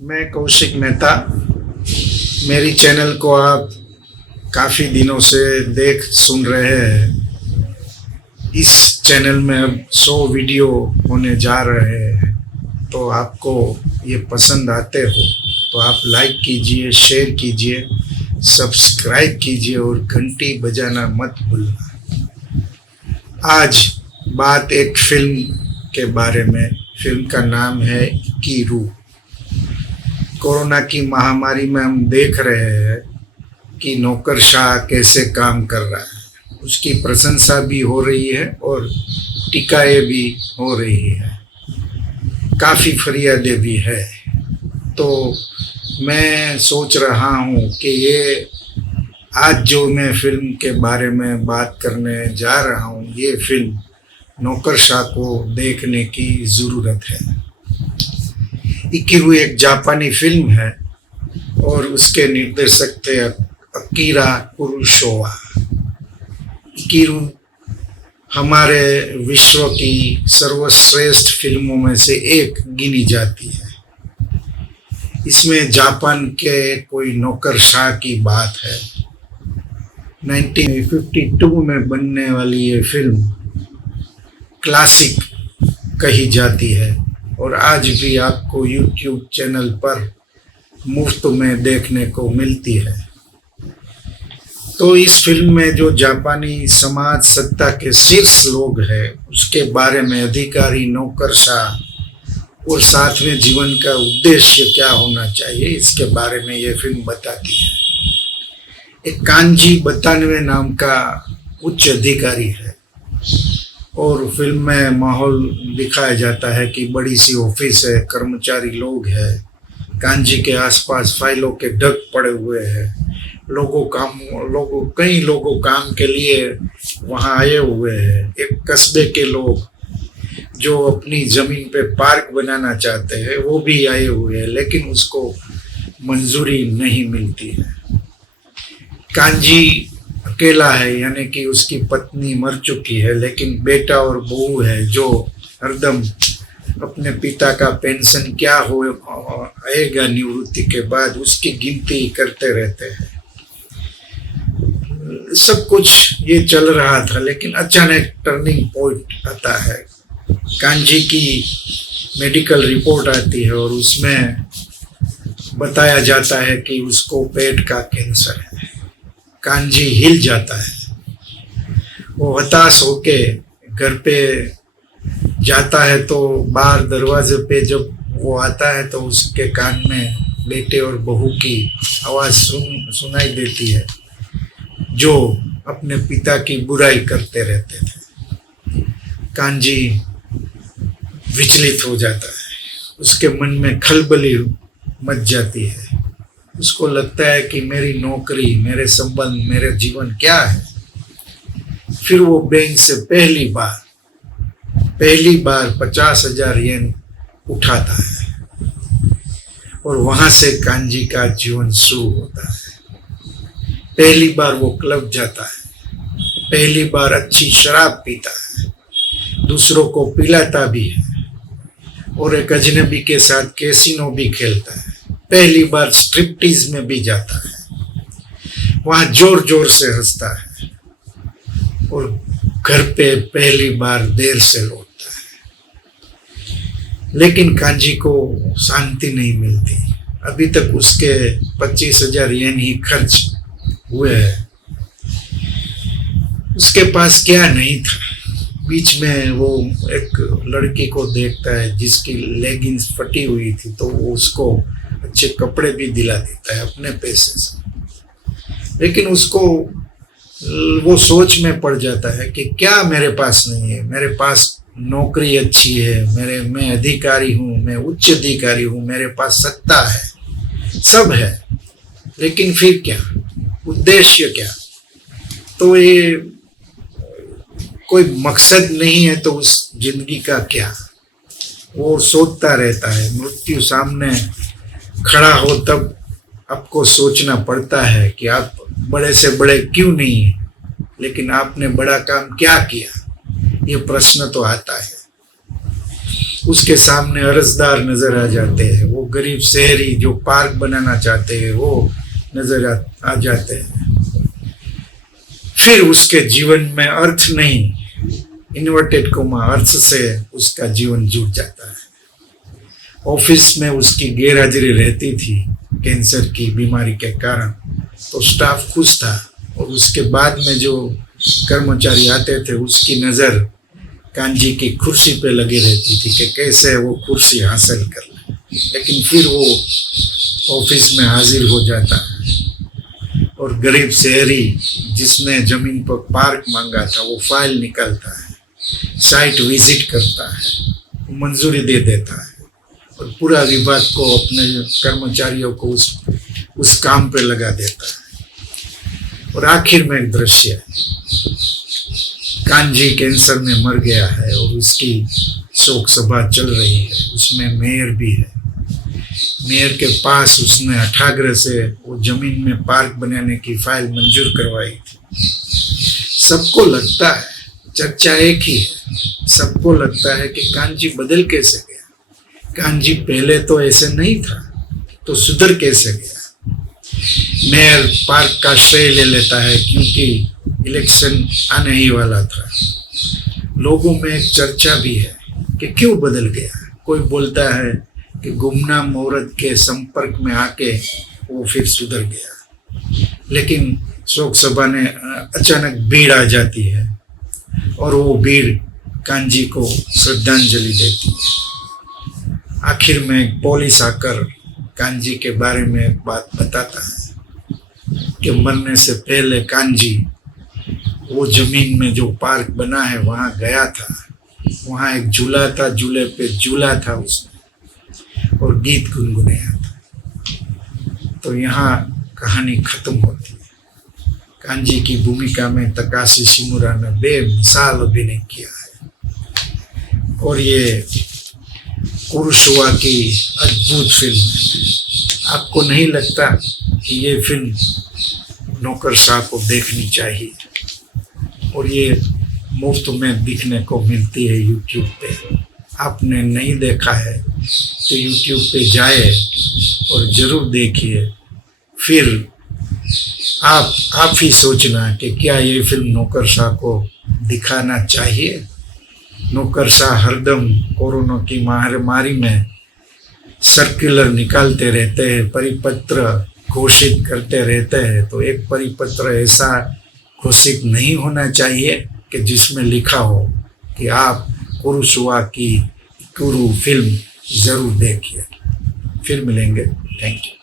मैं कौशिक मेहता। मेरी चैनल को आप काफ़ी दिनों से देख सुन रहे हैं। इस चैनल में अब 100 वीडियो होने जा रहे हैं, तो आपको ये पसंद आते हो तो आप लाइक कीजिए, शेयर कीजिए, सब्सक्राइब कीजिए और घंटी बजाना मत भूलना। आज बात एक फिल्म के बारे में। फिल्म का नाम है इक्कीरू। कोरोना की महामारी में हम देख रहे हैं कि नौकरशाह कैसे काम कर रहा है। उसकी प्रशंसा भी हो रही है और टीकाएं भी हो रही है, काफ़ी फरियादें भी है। तो मैं सोच रहा हूँ कि ये आज जो मैं फिल्म के बारे में बात करने जा रहा हूँ, ये फिल्म नौकरशाह को देखने की ज़रूरत है। इक्कीरू एक जापानी फिल्म है और उसके निर्देशक थे अकीरा कुरोसावा। इक्कीरू हमारे विश्व की सर्वश्रेष्ठ फिल्मों में से एक गिनी जाती है। इसमें जापान के कोई नौकरशाह की बात है। 1952 में बनने वाली ये फिल्म क्लासिक कही जाती है और आज भी आपको YouTube चैनल पर मुफ्त में देखने को मिलती है। तो इस फिल्म में जो जापानी समाज सत्ता के शीर्ष लोग हैं, उसके बारे में अधिकारी, नौकरशाह और साथ में जीवन का उद्देश्य क्या होना चाहिए, इसके बारे में ये फिल्म बताती है। एक कांजी बतानवे नाम का उच्च अधिकारी है और फिल्म में माहौल दिखाया जाता है कि बड़ी सी ऑफिस है, कर्मचारी लोग हैं, कांजी के आसपास फाइलों के ढक पड़े हुए हैं, कई लोगों काम के लिए वहाँ आए हुए हैं। एक कस्बे के लोग जो अपनी ज़मीन पे पार्क बनाना चाहते हैं वो भी आए हुए हैं, लेकिन उसको मंजूरी नहीं मिलती है। कांजी अकेला है, यानी कि उसकी पत्नी मर चुकी है, लेकिन बेटा और बहू है जो हरदम अपने पिता का पेंशन क्या हो आएगा निवृत्ति के बाद, उसकी गिनती करते रहते हैं। सब कुछ ये चल रहा था, लेकिन अचानक टर्निंग पॉइंट आता है। कांजी की मेडिकल रिपोर्ट आती है और उसमें बताया जाता है कि उसको पेट का कैंसर है। कांजी हिल जाता है। वो हताश होके घर पे जाता है, तो बाहर दरवाजे पे जब वो आता है तो उसके कान में बेटे और बहू की आवाज़ सुनाई देती है, जो अपने पिता की बुराई करते रहते थे। कांजी विचलित हो जाता है, उसके मन में खलबली मच जाती है। उसको लगता है कि मेरी नौकरी, मेरे संबंध, मेरे जीवन क्या है। फिर वो बैंक से पहली बार 50,000 येन उठाता है और वहां से कांजी का जीवन शुरू होता है। पहली बार वो क्लब जाता है, पहली बार अच्छी शराब पीता है, दूसरों को पिलाता भी है और एक अजनबी के साथ कैसीनो भी खेलता है। पहली बार स्ट्रिप्टीज में भी जाता है, वहाँ जोर जोर से हंसता है और घर पे पहली बार देर से लौटता है। लेकिन कांजी को शांति नहीं मिलती। अभी तक उसके 25,000 येन ही खर्च हुए हैं। उसके पास क्या नहीं था। बीच में वो एक लड़की को देखता है जिसकी लेगिंग्स फटी हुई थी, तो वो उसको अच्छे कपड़े भी दिला देता है अपने पैसे से। लेकिन उसको वो सोच में पड़ जाता है कि क्या मेरे पास नहीं है। मेरे पास नौकरी अच्छी है, मैं अधिकारी हूँ, मैं उच्च अधिकारी हूँ, मेरे पास सत्ता है, सब है, लेकिन फिर क्या, उद्देश्य क्या। तो ये कोई मकसद नहीं है तो उस जिंदगी का क्या। वो सोचता रहता है। मृत्यु सामने खड़ा हो तब आपको सोचना पड़ता है कि आप बड़े से बड़े क्यों नहीं हैं, लेकिन आपने बड़ा काम क्या किया, ये प्रश्न तो आता है। उसके सामने अर्जदार नजर आ जाते हैं, वो गरीब शहरी जो पार्क बनाना चाहते हैं वो नजर आ जाते हैं। फिर उसके जीवन में अर्थ नहीं, इन्वर्टेड कोमा अर्थ से उसका जीवन जुड़ जाता है। ऑफिस में उसकी गैरहाजिरी रहती थी कैंसर की बीमारी के कारण, तो स्टाफ खुश था, और उसके बाद में जो कर्मचारी आते थे उसकी नज़र कांजी की कुर्सी पे लगी रहती थी कि कैसे वो कुर्सी हासिल कर ले, लेकिन फिर वो ऑफिस में हाजिर हो जाता है और गरीब शहरी जिसने ज़मीन पर पार्क मांगा था वो फाइल निकालता है, साइट विजिट करता है, मंजूरी दे देता है और पूरा विभाग को, अपने कर्मचारियों को उस काम पे लगा देता है। और आखिर में एक दृश्य है, कांजी कैंसर में मर गया है और उसकी शोक सभा चल रही है, उसमें मेयर भी है। मेयर के पास उसने अठाग्रह से वो जमीन में पार्क बनाने की फाइल मंजूर करवाई थी। सबको लगता है, चर्चा एक ही है, सबको लगता है कि कांजी बदल कैसे गया, कांजी पहले तो ऐसे नहीं था, तो सुधर कैसे गया। मेयर पार्क का श्रेय ले लेता है क्योंकि इलेक्शन आने ही वाला था। लोगों में एक चर्चा भी है कि क्यों बदल गया। कोई बोलता है कि गुमनाम औरत के संपर्क में आके वो फिर सुधर गया, लेकिन शोक सभा में अचानक भीड़ आ जाती है और वो भीड़ कांजी को श्रद्धांजलि देती है। आखिर में पुलिस आकर कांजी के बारे में एक बात बताता है कि मरने से पहले कांजी वो जमीन में जो पार्क बना है वहाँ गया था, वहाँ एक झूला था, झूले पे झूला था उसने और गीत गुनगुनाया था। तो यहाँ कहानी खत्म होती है। कांजी की भूमिका में तकाशी शिमुरा ने बेमिसाल अभिनय किया है और ये कुरुशुआ की अद्भुत फिल्म है। आपको नहीं लगता कि ये फिल्म नौकरशाह को देखनी चाहिए? और ये मुफ्त में दिखने को मिलती है यूट्यूब पे। आपने नहीं देखा है तो यूट्यूब पे जाए और ज़रूर देखिए, फिर आप ही सोचना कि क्या ये फिल्म नौकरशाह को दिखाना चाहिए। नौकरशाह हरदम कोरोना की महामारी में सर्कुलर निकालते रहते हैं, परिपत्र घोषित करते रहते हैं, तो एक परिपत्र ऐसा घोषित नहीं होना चाहिए कि जिसमें लिखा हो कि आप कुरुशुआ की कुरु फिल्म ज़रूर देखिए। फिर मिलेंगे। Thank you.